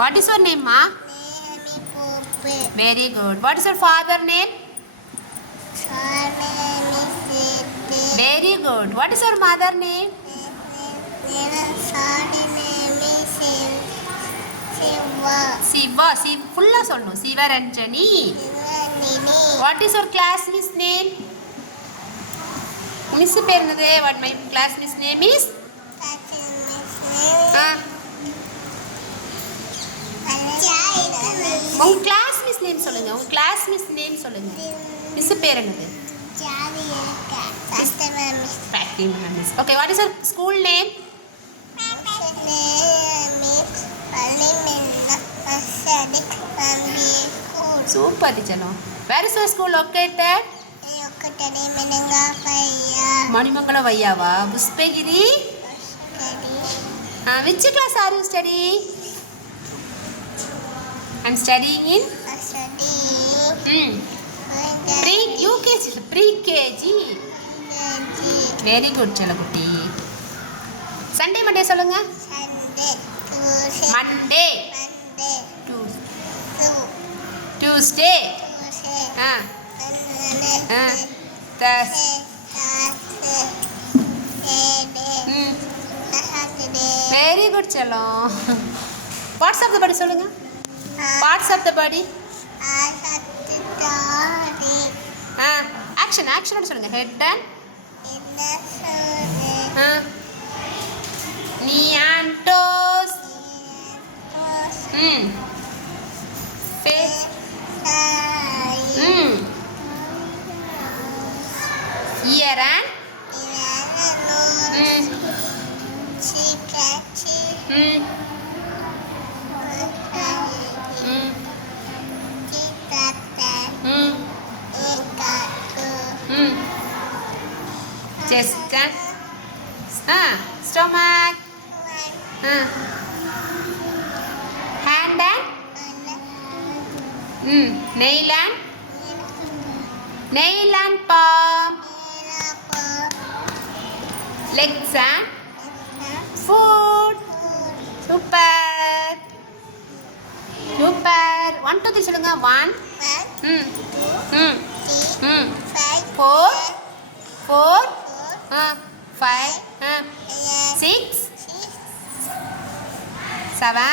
What is your name, ma? Very good. What is your father name? Very good. What is your mother name? Siva. Full சொல்லணும். Sivaranjani. What is your class miss name? Miss பேர் என்னது? What my class miss name is? உங்க class miss name சொல்லுங்க. உங்க class miss name சொல்லுங்க. Miss பேர் என்னது? Fatima miss. Okay, what is your school name? Super Dichalo. Where is your school located? Manimangala Vayava. Puspagiri. Which class are you studying? I'm studying in pre-KG. Very good, Chalakuti. Sunday, Monday, solunga. Monday. Tuesday. Very good, Chalo. Parts of the body, solunga. Parts of the body. Action சொல்லுங்க. Head and knee and toes. Face. Ear and chest and stomach, hand and nail and palm, legs and foot. Super. 1 2 3 சொல்லுங்க. 1 4 5 6 7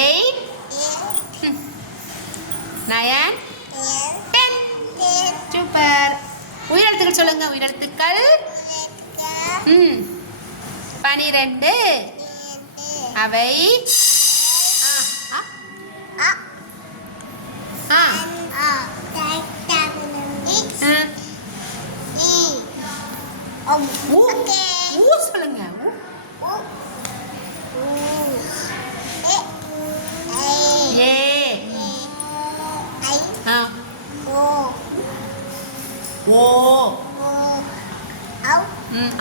8 9 10. Super. உயிரெழுத்துக்கள் சொல்லுங்க. உயிரெழுத்துக்கள் 12. அவை சொல்லுங்க.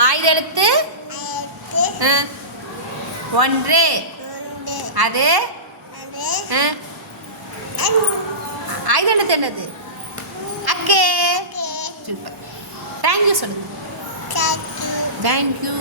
ஆயுத எழுத்து 1. அது ஆயுத எழுத்து என்னது? அக்கே. சூப்பர். தேங்க்யூ சொல்லுங்க. தேங்க்யூ.